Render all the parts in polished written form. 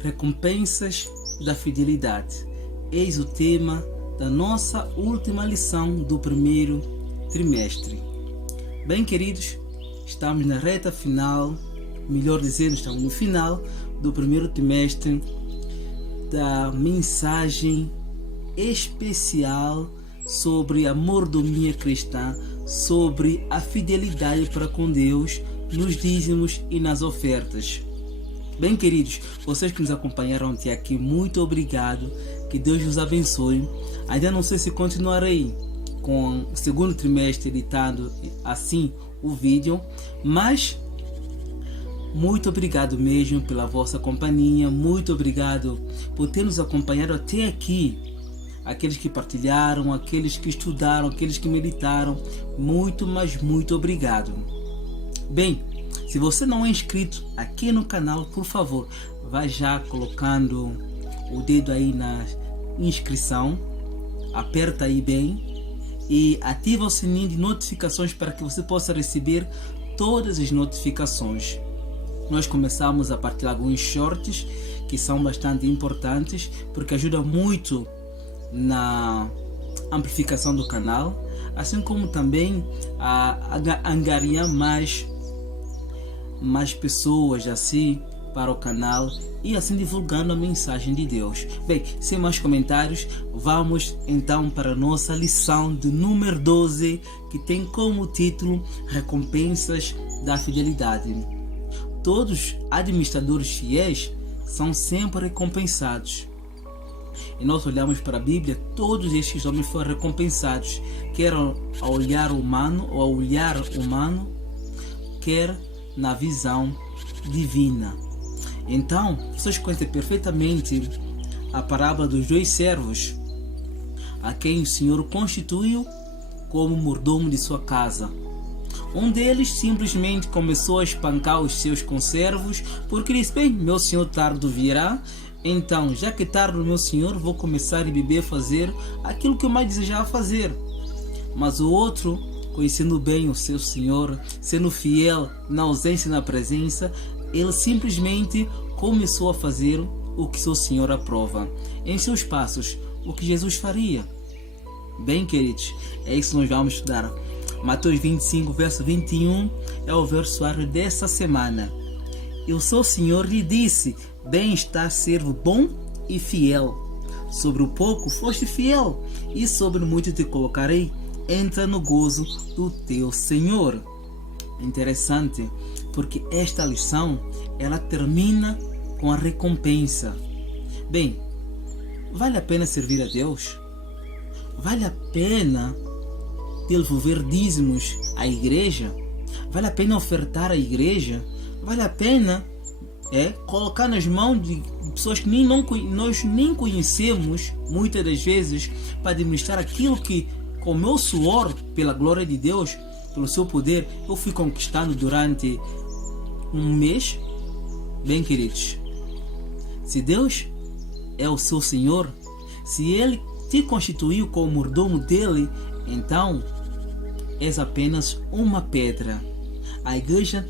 Recompensas da fidelidade. Eis o tema da nossa última lição do primeiro trimestre. Bem, queridos, estamos na reta final, melhor dizendo, estamos no final do primeiro trimestre da mensagem especial sobre a mordomia cristã, sobre a fidelidade para com Deus nos dízimos e nas ofertas. Bem, queridos, vocês que nos acompanharam até aqui, muito obrigado, que Deus os abençoe. Ainda não sei se continuarei com o segundo trimestre editando assim o vídeo, mas muito obrigado mesmo pela vossa companhia, muito obrigado por ter nos acompanhado até aqui. Aqueles que partilharam, aqueles que estudaram, aqueles que meditaram, muito, mas muito obrigado. Bem, se você não é inscrito aqui no canal, por favor, vá já colocando o dedo aí na inscrição, aperta aí bem e ativa o sininho de notificações para que você possa receber todas as notificações. Nós começamos a partilhar alguns shorts que são bastante importantes porque ajudam muito na amplificação do canal, assim como também a angariar mais pessoas assim para o canal e assim divulgando a mensagem de Deus. Bem, sem mais comentários, vamos então para a nossa lição de número 12, que tem como título Recompensas da Fidelidade. Todos administradores fiéis são sempre recompensados. E nós olhamos para a Bíblia, todos estes homens foram recompensados, quer ao olhar humano, quer na visão divina. Então, vocês conhecem perfeitamente a parábola dos dois servos, a quem o Senhor constituiu como mordomo de sua casa. Um deles simplesmente começou a espancar os seus conservos, porque disse: bem, meu senhor tardo virá, então, já que tarde o meu senhor, vou começar a beber, fazer aquilo que eu mais desejava fazer. Mas o outro, conhecendo bem o seu senhor, sendo fiel na ausência e na presença, ele simplesmente começou a fazer o que seu senhor aprova. Em seus passos, o que Jesus faria. Bem, queridos, é isso que nós vamos estudar. Mateus 25, verso 21 é o versuário dessa semana. E o seu senhor lhe disse: bem está, servo bom e fiel. Sobre o pouco foste fiel, e sobre o muito te colocarei. Entra no gozo do teu Senhor. Interessante, porque esta lição ela termina com a recompensa. Bem, vale a pena servir a Deus? Vale a pena devolver dízimos à igreja? Vale a pena ofertar à igreja? Vale a pena colocar nas mãos de pessoas que nós nem conhecemos, muitas das vezes, para administrar aquilo que, com o meu suor, pela glória de Deus, pelo seu poder, eu fui conquistando durante um mês? Bem, queridos, se Deus é o seu Senhor, se Ele te constituiu como mordomo dele, então és apenas uma pedra. A igreja,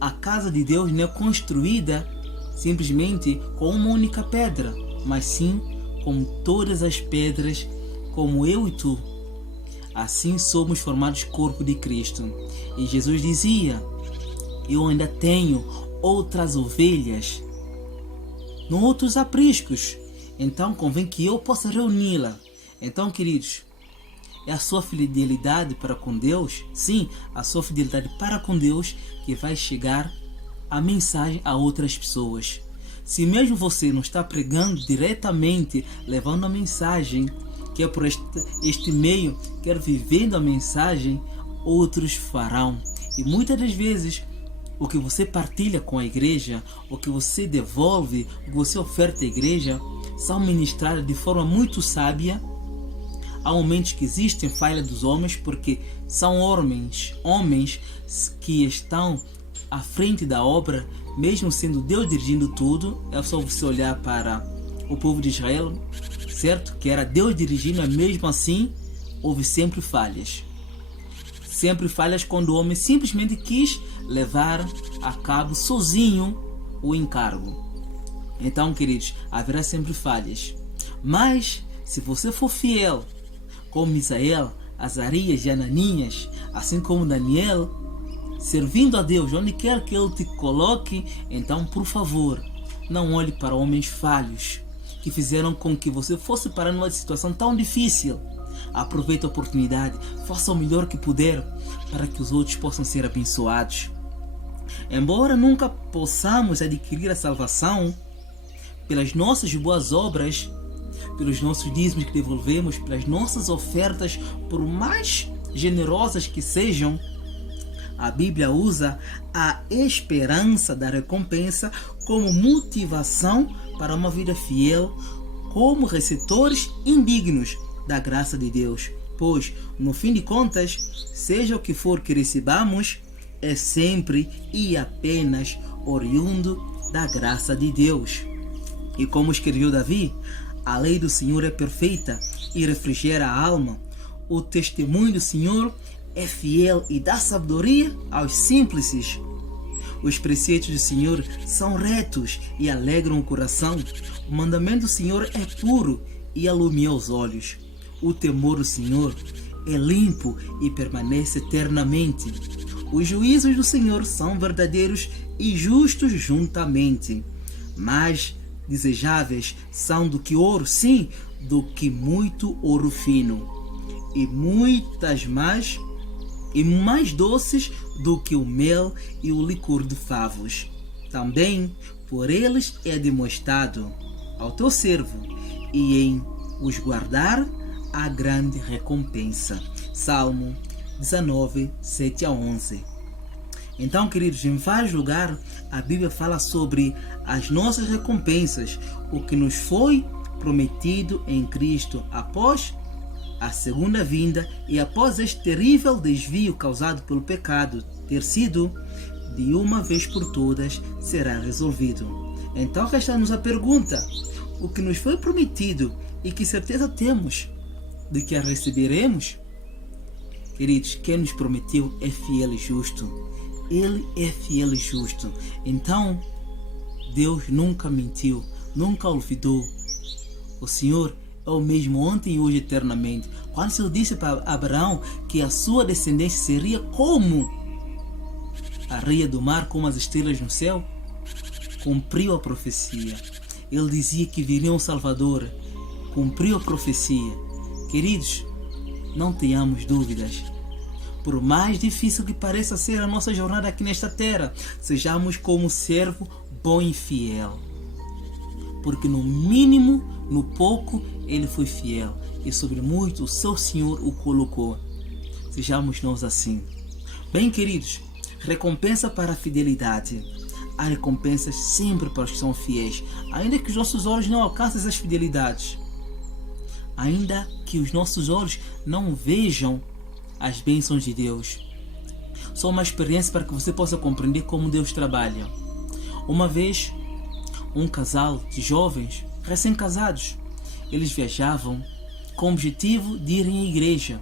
a casa de Deus não é construída simplesmente com uma única pedra, mas sim com todas as pedras, como eu e tu. Assim somos formados corpo de Cristo. E Jesus dizia: eu ainda tenho outras ovelhas em outros apriscos, então convém que eu possa reuni-la. Então, queridos, é a sua fidelidade para com Deus, sim, a sua fidelidade para com Deus, que vai chegar a mensagem a outras pessoas. Se mesmo você não está pregando diretamente, levando a mensagem, que é por este meio, quer vivendo a mensagem, outros farão. E muitas das vezes, o que você partilha com a igreja, o que você devolve, o que você oferta à igreja, são ministrados de forma muito sábia. Há momentos que existem falhas dos homens, porque são homens que estão à frente da obra, mesmo sendo Deus dirigindo tudo. É só você olhar para o povo de Israel, certo? Que era Deus dirigindo, mas mesmo assim houve sempre falhas. Sempre falhas quando o homem simplesmente quis levar a cabo sozinho o encargo. Então, queridos, haverá sempre falhas. Mas, se você for fiel, como Misael, Azarias e Ananias, assim como Daniel, servindo a Deus onde quer que Ele te coloque, então, por favor, não olhe para homens falhos que fizeram com que você fosse parar numa situação tão difícil. Aproveite a oportunidade, faça o melhor que puder para que os outros possam ser abençoados. Embora nunca possamos adquirir a salvação pelas nossas boas obras, pelos nossos dízimos que devolvemos, pelas nossas ofertas, por mais generosas que sejam, a Bíblia usa a esperança da recompensa como motivação para uma vida fiel, como receptores indignos da graça de Deus. Pois, no fim de contas, seja o que for que recebamos, é sempre e apenas oriundo da graça de Deus. E como escreveu Davi, a lei do Senhor é perfeita e refrigera a alma. O testemunho do Senhor é fiel e dá sabedoria aos simples. Os preceitos do Senhor são retos e alegram o coração. O mandamento do Senhor é puro e alumia os olhos. O temor do Senhor é limpo e permanece eternamente. Os juízos do Senhor são verdadeiros e justos juntamente. Mais desejáveis são do que ouro, sim, do que muito ouro fino, e mais doces do que o mel e o licor de favos. Também por eles é demonstrado ao teu servo, e em os guardar a grande recompensa. Salmo 19, 7 a 11. Então, queridos, em vários lugares a Bíblia fala sobre as nossas recompensas, o que nos foi prometido em Cristo após a segunda vinda e após este terrível desvio causado pelo pecado ter sido, de uma vez por todas, será resolvido. Então resta-nos a pergunta: o que nos foi prometido e que certeza temos de que a receberemos? Queridos, quem nos prometeu é fiel e justo. Ele é fiel e justo. Então, Deus nunca mentiu, nunca olvidou. O Senhor é o mesmo ontem e hoje eternamente. Quando o Senhor disse para Abraão que a sua descendência seria como a areia do mar, como as estrelas no céu, cumpriu a profecia. Ele dizia que viria um Salvador, cumpriu a profecia. Queridos, não tenhamos dúvidas. Por mais difícil que pareça ser a nossa jornada aqui nesta terra, sejamos como servo bom e fiel. Porque no mínimo, no pouco, ele foi fiel. E sobre muito, o seu Senhor o colocou. Sejamos nós assim. Bem, queridos, recompensa para a fidelidade. Há recompensas sempre para os que são fiéis. Ainda que os nossos olhos não alcancem essas fidelidades. Ainda que os nossos olhos não vejam as bênçãos de Deus. Só uma experiência para que você possa compreender como Deus trabalha. Uma vez, um casal de jovens recém-casados, eles viajavam com o objetivo de irem à igreja.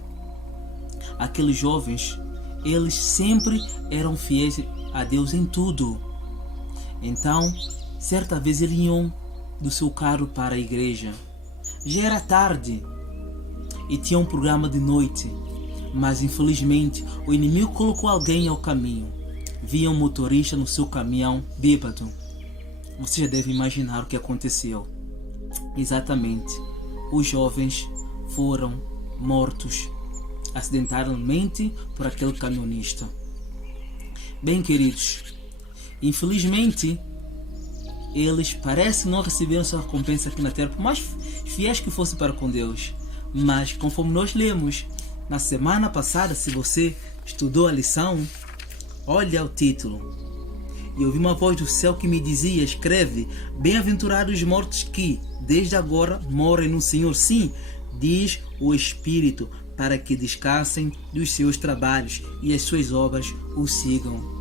Aqueles jovens, eles sempre eram fiéis a Deus em tudo. Então, certa vez eles iam do seu carro para a igreja. Já era tarde e tinha um programa de noite. Mas infelizmente o inimigo colocou alguém ao caminho. Via um motorista no seu caminhão bêbado. Você já deve imaginar o que aconteceu. Exatamente, os jovens foram mortos acidentalmente por aquele caminhonista. Bem, queridos, infelizmente eles parecem não receber sua recompensa aqui na terra, por mais fiéis que fossem para com Deus. Mas conforme nós lemos na semana passada, se você estudou a lição, olha o título. E ouvi uma voz do céu que me dizia: escreve, bem-aventurados os mortos que, desde agora, morem no Senhor. Sim, diz o Espírito, para que descansem dos seus trabalhos e as suas obras o sigam.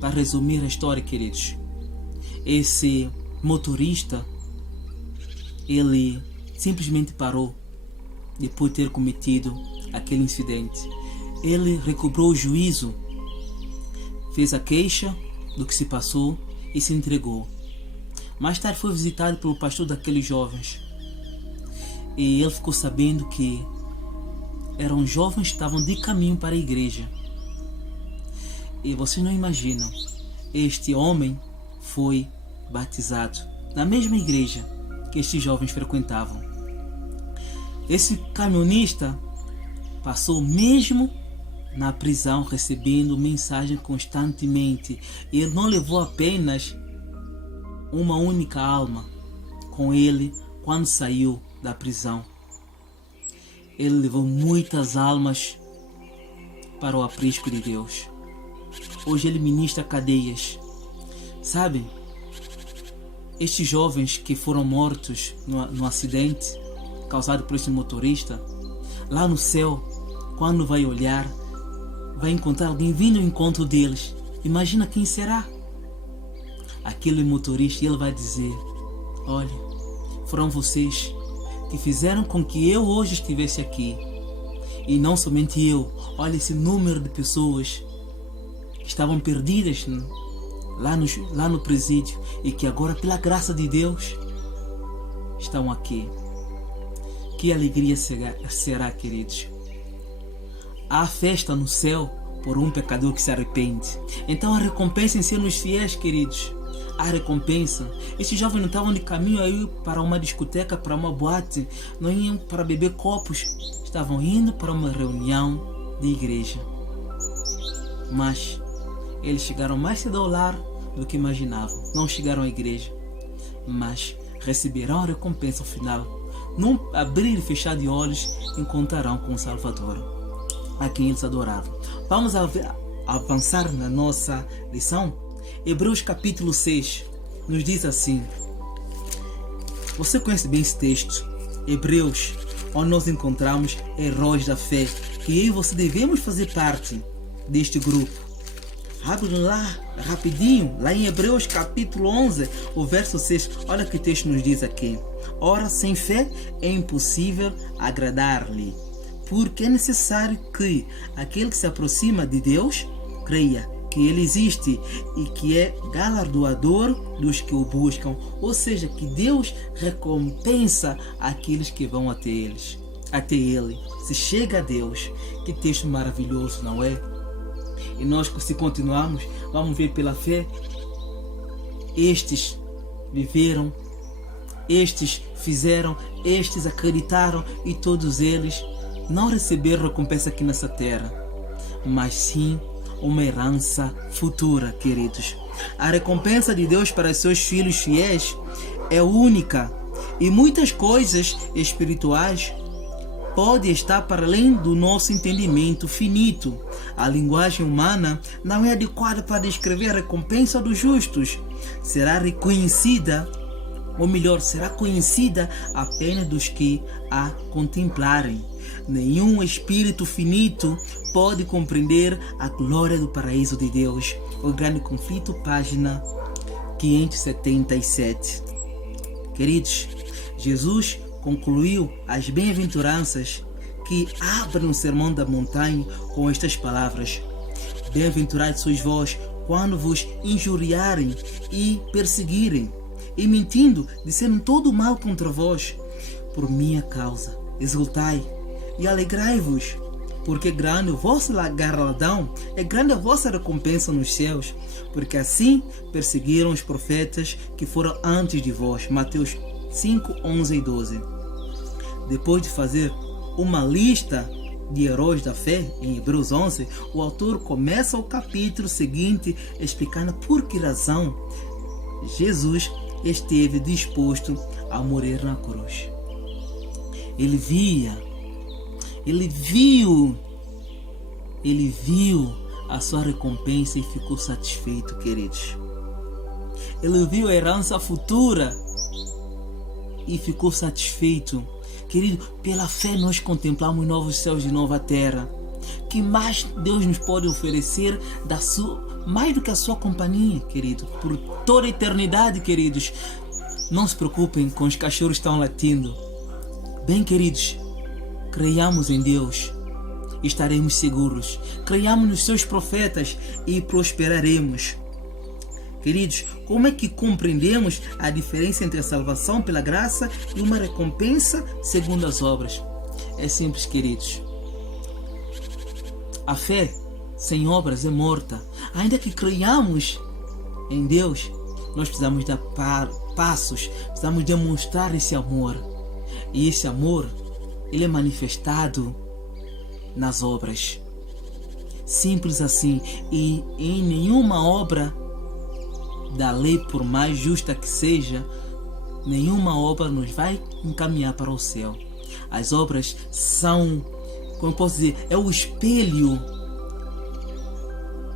Para resumir a história, queridos, esse motorista, ele simplesmente parou depois de ter cometido aquele incidente. Ele recobrou o juízo, fez a queixa do que se passou e se entregou. Mais tarde foi visitado pelo pastor daqueles jovens. E ele ficou sabendo que eram jovens que estavam de caminho para a igreja. E vocês não imaginam, este homem foi batizado na mesma igreja que estes jovens frequentavam. Esse camionista passou mesmo na prisão recebendo mensagem constantemente. Ele não levou apenas uma única alma com ele quando saiu da prisão. Ele levou muitas almas para o aprisco de Deus. Hoje ele ministra cadeias. Sabem, estes jovens que foram mortos no acidente causado por esse motorista, lá no céu, quando vai olhar, vai encontrar alguém vindo ao encontro deles. Imagina quem será? Aquele motorista, e ele vai dizer: olha, foram vocês que fizeram com que eu hoje estivesse aqui. E não somente eu, olha esse número de pessoas que estavam perdidas lá no presídio e que agora, pela graça de Deus, estão aqui. Que alegria será, queridos. Há festa no céu por um pecador que se arrepende. Então a recompensa em sermos fiéis, queridos. A recompensa. Esses jovens não estavam de caminho aí para uma discoteca, para uma boate, não iam para beber copos, estavam indo para uma reunião de igreja. Mas eles chegaram mais cedo ao lar do que imaginavam. Não chegaram à igreja, mas receberão a recompensa ao final. Num abrir e fechar de olhos, encontrarão com o Salvador, a quem eles adoravam. Vamos avançar na nossa lição. Hebreus capítulo 6 nos diz assim. Você conhece bem esse texto, Hebreus, onde nós encontramos heróis da fé, que eu e você devemos fazer parte deste grupo. Abre lá, rapidinho, lá em Hebreus capítulo 11, o verso 6, olha que o texto nos diz aqui. Ora, sem fé é impossível agradar-lhe, porque é necessário que aquele que se aproxima de Deus creia que Ele existe e que é galardoador dos que o buscam. Ou seja, que Deus recompensa aqueles que vão até Ele. Se chega a Deus. Que texto maravilhoso, não é? E nós, se continuarmos, vamos ver pela fé. Estes viveram, estes fizeram, estes acreditaram e todos eles não receberam recompensa aqui nessa terra, mas sim uma herança futura, queridos. A recompensa de Deus para seus filhos fiéis é única e muitas coisas espirituais podem estar para além do nosso entendimento finito. A linguagem humana não é adequada para descrever a recompensa dos justos. Será reconhecida, ou melhor, será conhecida apenas dos que a contemplarem. Nenhum espírito finito pode compreender a glória do paraíso de Deus. O Grande Conflito, página 577. Queridos, Jesus concluiu as bem-aventuranças que abrem o sermão da montanha com estas palavras: bem-aventurados sois vós quando vos injuriarem e perseguirem, e mentindo disserem todo o mal contra vós. Por minha causa, exultai e alegrai-vos, porque grande o vosso galardão, é grande a vossa recompensa nos céus, porque assim perseguiram os profetas que foram antes de vós. Mateus 5, 11 e 12. Depois de fazer uma lista de heróis da fé em Hebreus 11, o autor começa o capítulo seguinte explicando por que razão Jesus esteve disposto a morrer na cruz. Ele viu a sua recompensa e ficou satisfeito, queridos. Ele viu a herança futura e ficou satisfeito. Querido, pela fé nós contemplamos novos céus e nova terra. Que mais Deus nos pode oferecer mais do que a sua companhia, querido, por toda a eternidade, queridos. Não se preocupem com os cachorros que estão latindo. Bem, queridos, creiamos em Deus, estaremos seguros. Creiamos nos seus profetas e prosperaremos. Queridos, como é que compreendemos a diferença entre a salvação pela graça e uma recompensa segundo as obras? É simples, queridos. A fé sem obras é morta. Ainda que creiamos em Deus, nós precisamos dar passos, precisamos demonstrar esse amor. E esse amor, ele é manifestado nas obras. Simples assim. E em nenhuma obra da lei, por mais justa que seja, nenhuma obra nos vai encaminhar para o céu. As obras são, como eu posso dizer, é o espelho.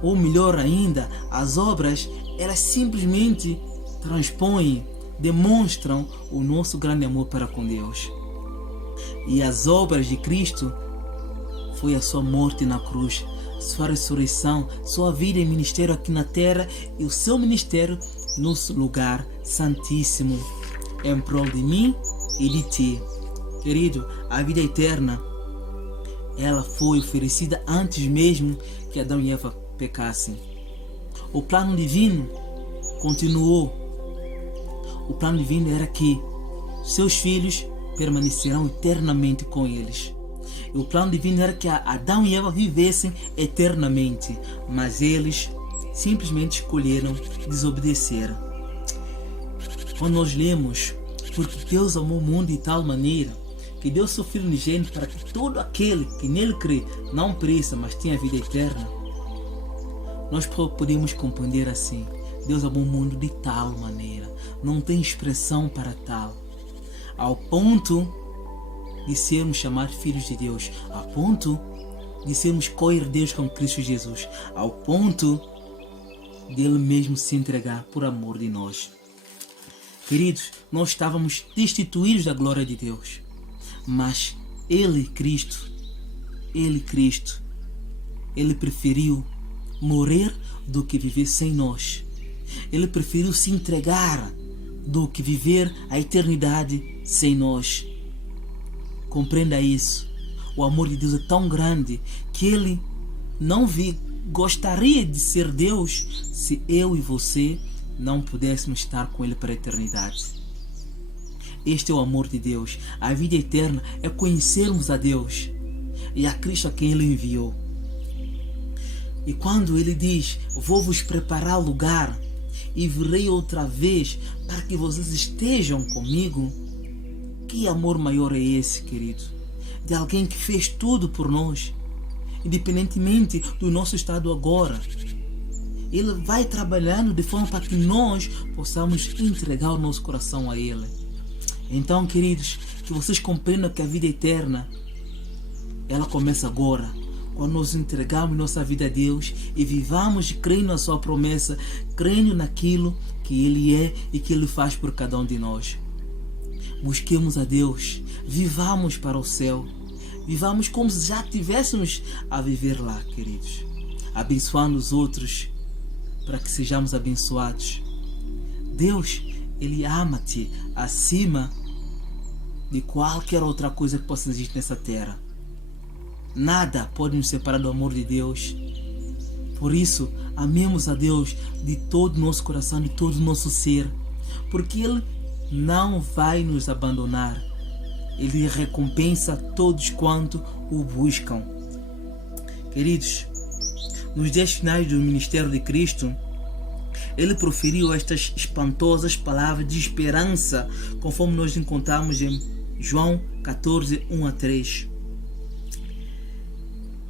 Ou melhor ainda, as obras, elas simplesmente transpõem, demonstram o nosso grande amor para com Deus. E as obras de Cristo foi a sua morte na cruz, sua ressurreição, sua vida e ministério aqui na terra e o seu ministério no lugar santíssimo, em prol de mim e de ti. Querido, a vida eterna, ela foi oferecida antes mesmo que Adão e Eva pecassem. O plano divino continuou. O plano divino era que seus filhos permanecerão eternamente com eles. E o plano divino era que Adão e Eva vivessem eternamente, mas eles simplesmente escolheram desobedecer. Quando nós lemos, porque Deus amou o mundo de tal maneira que deu seu Filho unigênito para que todo aquele que nele crê não pereça, mas tenha vida eterna, nós podemos compreender assim: Deus amou o mundo de tal maneira, não tem expressão para tal, ao ponto de sermos chamados filhos de Deus, ao ponto de sermos co-herdeiros com Cristo Jesus, ao ponto de Ele mesmo se entregar por amor de nós. Queridos, nós estávamos destituídos da glória de Deus, mas Ele, Cristo, Ele preferiu morrer do que viver sem nós. Ele preferiu se entregar do que viver a eternidade sem nós. Compreenda isso. O amor de Deus é tão grande que Ele não gostaria de ser Deus se eu e você não pudéssemos estar com Ele para a eternidade. Este é o amor de Deus. A vida eterna é conhecermos a Deus e a Cristo a quem Ele enviou. E quando Ele diz: vou vos preparar lugar e virei outra vez para que vocês estejam comigo, que amor maior é esse, querido? De alguém que fez tudo por nós, independentemente do nosso estado agora. Ele vai trabalhando de forma para que nós possamos entregar o nosso coração a Ele. Então, queridos, que vocês compreendam que a vida eterna, ela começa agora, quando nós entregamos nossa vida a Deus e vivamos crendo na sua promessa, crendo naquilo que Ele é e que Ele faz por cada um de nós. Busquemos a Deus, vivamos para o céu, vivamos como se já estivéssemos a viver lá, queridos, abençoando os outros para que sejamos abençoados. Deus, Ele ama-te acima de qualquer outra coisa que possa existir nessa terra. Nada pode nos separar do amor de Deus. Por isso, amemos a Deus de todo o nosso coração, de todo o nosso ser, porque Ele não vai nos abandonar. Ele recompensa todos quanto o buscam. Queridos, nos dias finais do ministério de Cristo, Ele proferiu estas espantosas palavras de esperança, conforme nós encontramos em João 14, 1-3.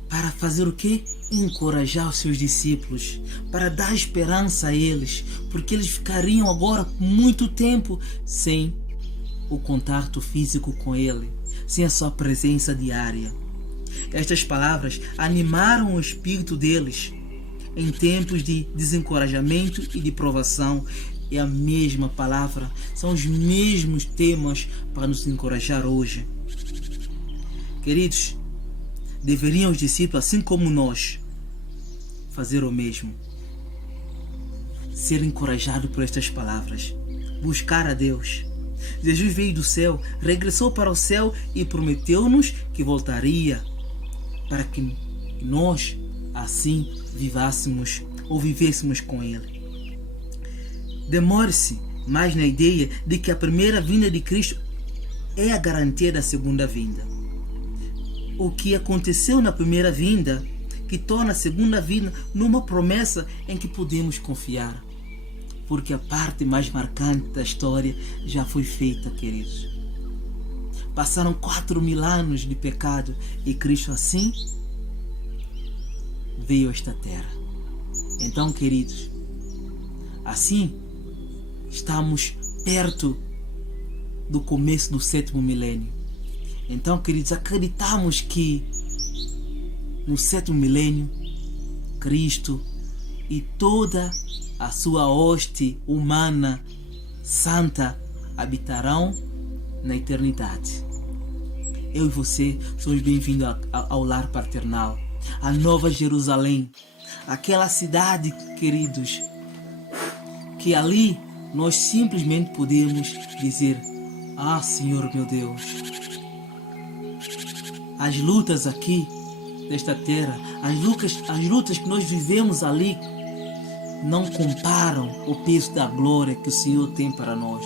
Para fazer o quê? Encorajar os seus discípulos, para dar esperança a eles, porque eles ficariam agora muito tempo sem o contato físico com Ele, sem a sua presença diária. Estas palavras animaram o espírito deles em tempos de desencorajamento e de provação. É a mesma palavra, são os mesmos temas para nos encorajar hoje. Queridos, deveriam os discípulos, assim como nós, fazer o mesmo. Ser encorajado por estas palavras. Buscar a Deus. Jesus veio do céu, regressou para o céu e prometeu-nos que voltaria para que nós assim vivássemos ou vivêssemos com Ele. demore-se mais na ideia de que a primeira vinda de Cristo é a garantia da segunda vinda. O que aconteceu na primeira vinda, que torna a segunda vinda numa promessa em que podemos confiar. Porque a parte mais marcante da história já foi feita, queridos. Passaram 4.000 anos de pecado e Cristo assim veio a esta terra. Então, queridos, assim estamos perto do começo do 7º milênio. Então, queridos, acreditamos que no 7º milênio, Cristo e toda a sua hoste humana santa habitarão na eternidade. Eu e você somos bem-vindos ao lar paternal, a Nova Jerusalém, aquela cidade, queridos, que ali nós simplesmente podemos dizer: ah, Senhor meu Deus, as lutas aqui desta terra, as lutas que nós vivemos ali não comparam o peso da glória que o Senhor tem para nós.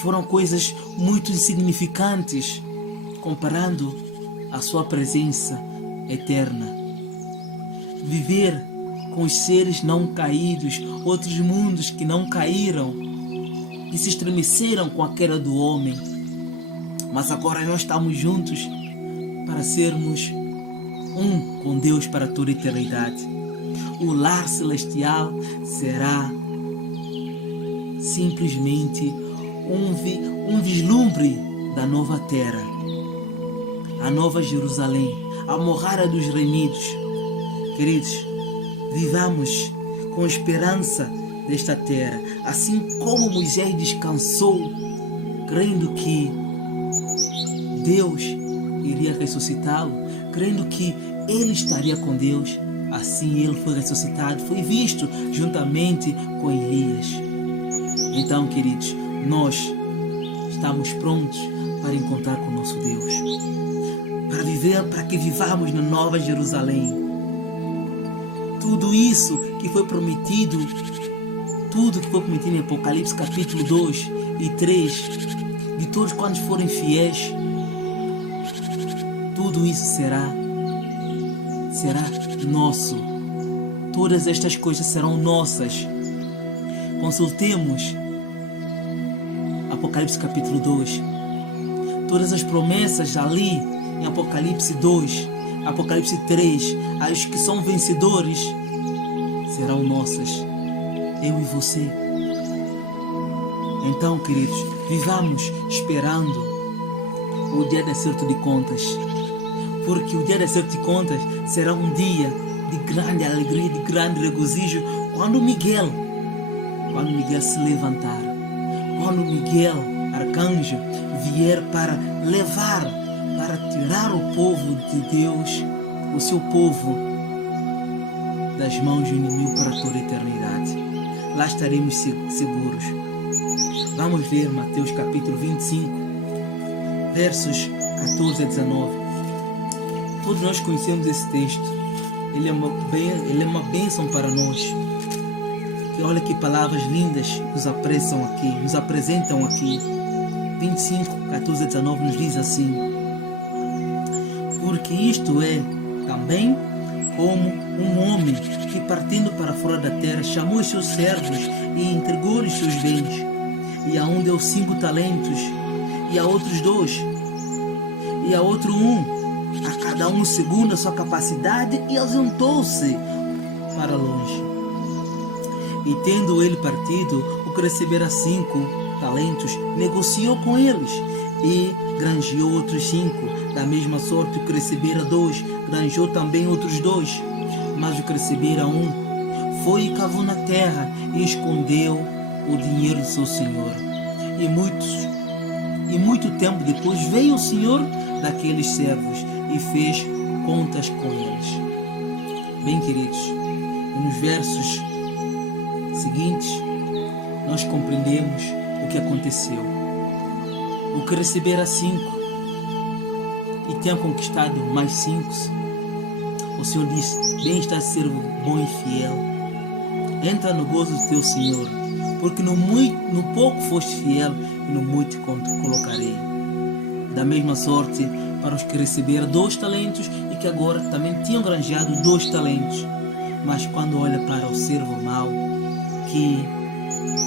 Foram coisas muito insignificantes comparando a sua presença eterna. Viver com os seres não caídos, outros mundos que não caíram e se estremeceram com a queda do homem. Mas agora nós estamos juntos para sermos um com Deus para toda a eternidade. O lar celestial será simplesmente um vislumbre da nova terra, a Nova Jerusalém, a morada dos remidos. Queridos, vivamos com esperança desta terra, assim como Moisés descansou, crendo que Deus iria ressuscitá-lo, crendo que ele estaria com Deus. Assim ele foi ressuscitado, foi visto juntamente com Elias. Então, queridos, nós estamos prontos para encontrar com nosso Deus, para viver, para que vivamos na Nova Jerusalém. Tudo isso que foi prometido, tudo que foi prometido em Apocalipse capítulo 2 e 3, de todos quantos forem fiéis, tudo isso será nosso. Todas estas coisas serão nossas. Consultemos Apocalipse capítulo 2. Todas as promessas ali em Apocalipse 2, Apocalipse 3, as que são vencedores, serão nossas. Eu e você. Então, queridos, vivamos esperando o dia de acerto de contas. Porque o dia de acerto de contas será um dia de grande alegria, de grande regozijo, quando Miguel se levantar, quando Miguel, arcanjo, vier para levar, para tirar o povo de Deus, o seu povo, das mãos do inimigo para toda a eternidade. Lá estaremos seguros. Vamos ver Mateus capítulo 25, versos 14 a 19. Todos nós conhecemos esse texto. Ele é uma bênção para nós. E olha que palavras lindas nos apresentam aqui. 25, 14 a 19 nos diz assim: porque isto é também como um homem que, partindo para fora da terra, chamou os seus servos e entregou-lhes seus bens. E a um deu 5 talentos, e a outros 2, e a outro 1, a cada um segundo a sua capacidade, e ausentou-se para longe. E tendo ele partido, o que recebera 5 talentos, negociou com eles, e granjeou outros 5. Da mesma sorte, o que recebera 2, granjeou também outros 2. Mas o que recebera 1, foi e cavou na terra, e escondeu o dinheiro do seu senhor. E muito tempo depois veio o senhor daqueles servos e fez contas com eles. Bem, queridos, nos versos seguintes nós compreendemos o que aconteceu. O que recebera 5 e tinha conquistado mais 5, o Senhor disse: bem está servo bom e fiel, entra no gozo do teu Senhor, porque no pouco foste fiel e no muito te colocarei. Da mesma sorte para os que receberam 2 talentos e que agora também tinham granjeado 2 talentos. Mas quando olha para o servo mau, que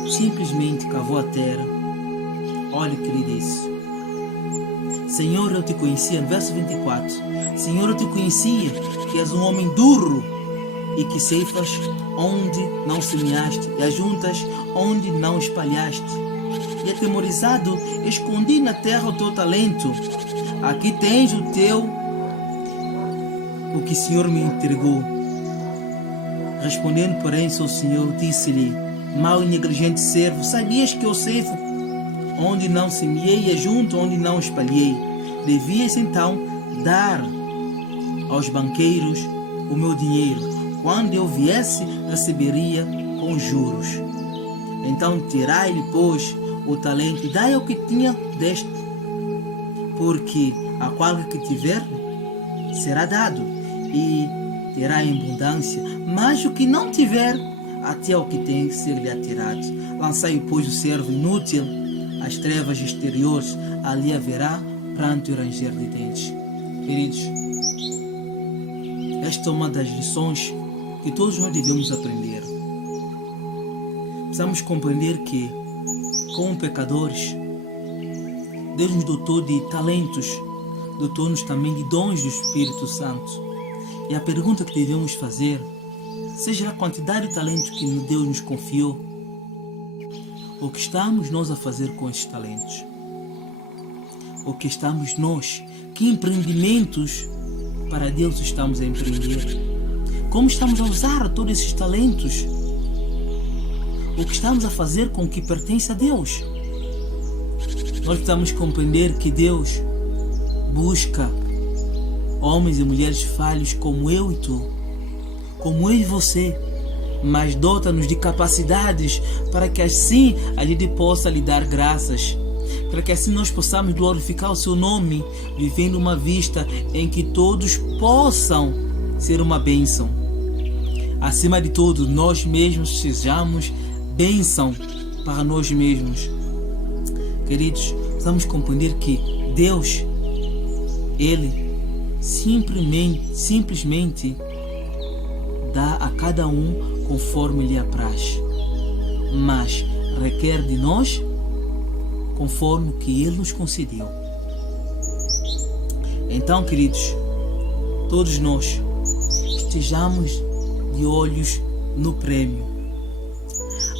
simplesmente cavou a terra, olha o que ele disse: Senhor, eu te conhecia, no verso 24, Senhor, eu te conhecia, que és um homem duro e que ceifas onde não semeaste e ajuntas onde não espalhaste. E atemorizado, escondi na terra o teu talento. Aqui tens o que o Senhor me entregou. Respondendo, porém, seu senhor disse-lhe: mau e negligente servo, sabias que eu ceifo onde não semeei e ajunto onde não espalhei? Devias então dar aos banqueiros o meu dinheiro. Quando eu viesse, receberia com juros. Então tirai-lhe, pois, o talento e dai ao que tinha deste, porque a qual que tiver será dado e terá em abundância, mas o que não tiver, até o que tem ser-lhe atirado. Lançai, pois, o servo inútil às trevas exteriores, ali haverá pranto e ranger de dentes. Queridos, esta é uma das lições que todos nós devemos aprender. Precisamos compreender que, como pecadores, Deus nos dotou de talentos, dotou-nos também de dons do Espírito Santo. E a pergunta que devemos fazer, seja a quantidade de talento que Deus nos confiou, o que estamos nós a fazer com esses talentos? O que estamos nós? Que empreendimentos para Deus estamos a empreender? Como estamos a usar todos esses talentos? O que estamos a fazer com o que pertence a Deus? Nós precisamos compreender que Deus busca homens e mulheres falhos como eu e tu, como eu e você, mas dota-nos de capacidades para que assim a gente possa lhe dar graças, para que assim nós possamos glorificar o seu nome, vivendo uma vista em que todos possam ser uma bênção. Acima de tudo, nós mesmos sejamos bênção para nós mesmos. Queridos, precisamos compreender que Deus, Ele simplesmente dá a cada um conforme lhe apraz, mas requer de nós conforme o que Ele nos concedeu. Então, queridos, todos nós estejamos de olhos no prêmio.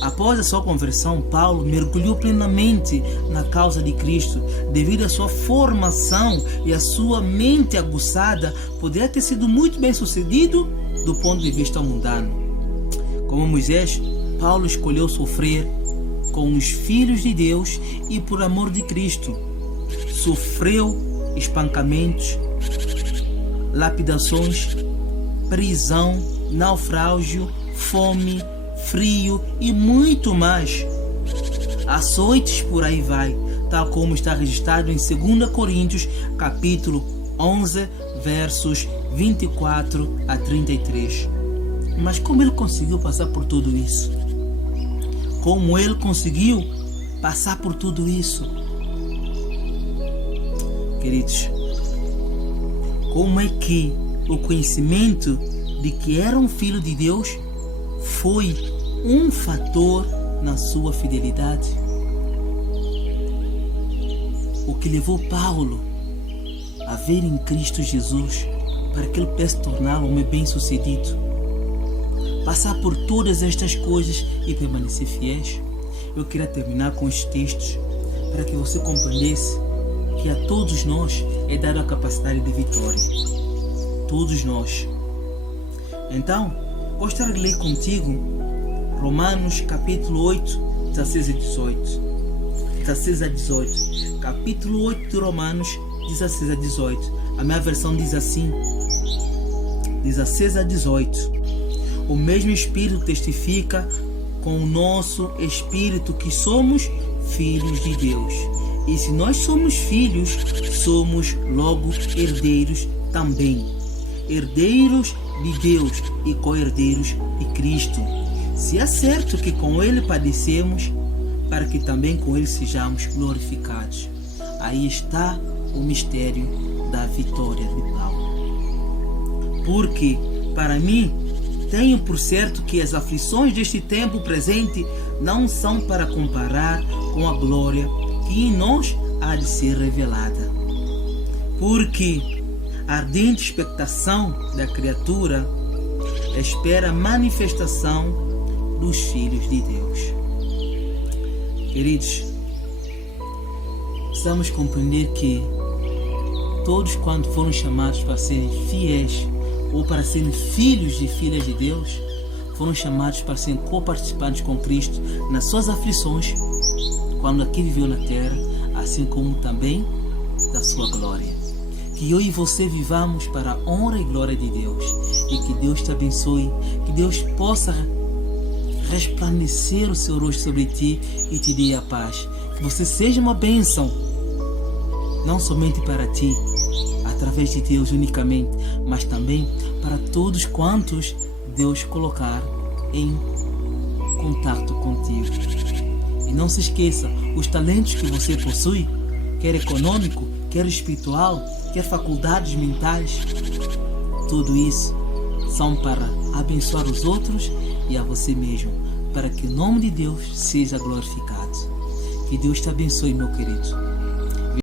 Após a sua conversão, Paulo mergulhou plenamente na causa de Cristo. Devido à sua formação e à sua mente aguçada, poderia ter sido muito bem sucedido do ponto de vista mundano. Como Moisés, Paulo escolheu sofrer com os filhos de Deus e por amor de Cristo. Sofreu espancamentos, lapidações, prisão, naufrágio, fome, frio e muito mais. Açoites por aí vai, tal como está registrado em 2 Coríntios, capítulo 11, versos 24 a 33. Mas como ele conseguiu passar por tudo isso? Como ele conseguiu passar por tudo isso? Queridos, como é que o conhecimento de que era um filho de Deus foi um fator na sua fidelidade? O que levou Paulo a ver em Cristo Jesus para que ele pudesse tornar um homem bem-sucedido, passar por todas estas coisas e permanecer fiéis. Eu queria terminar com os textos para que você compreendesse que a todos nós é dada a capacidade de vitória. Todos nós. Então, gostaria de ler contigo Romanos capítulo 8, 16 a 18. 16 a 18. Capítulo 8 de Romanos, 16 a 18. A minha versão diz assim: 16 a 18. O mesmo Espírito testifica com o nosso Espírito que somos filhos de Deus. E se nós somos filhos, somos logo herdeiros também. Herdeiros de Deus e co-herdeiros de Cristo. se é certo que com Ele padecemos, para que também com Ele sejamos glorificados. Aí está o mistério da vitória de Paulo. Porque, para mim, tenho por certo que as aflições deste tempo presente não são para comparar com a glória que em nós há de ser revelada. Porque a ardente expectação da criatura espera a manifestação dos filhos de Deus. Queridos, precisamos compreender que todos, quando foram chamados para serem fiéis ou para serem filhos e filhas de Deus, foram chamados para serem coparticipantes com Cristo nas suas aflições, quando aqui viveu na terra, assim como também da sua glória. Que eu e você vivamos para a honra e glória de Deus, e que Deus te abençoe, que Deus possa resplandecer o seu rosto sobre ti e te dê a paz. Que você seja uma bênção, não somente para ti, através de Deus unicamente, mas também para todos quantos Deus colocar em contato contigo. E não se esqueça, os talentos que você possui, quer econômico, quer espiritual, quer faculdades mentais, tudo isso são para abençoar os outros e a você mesmo, para que o nome de Deus seja glorificado. Que Deus te abençoe, meu querido.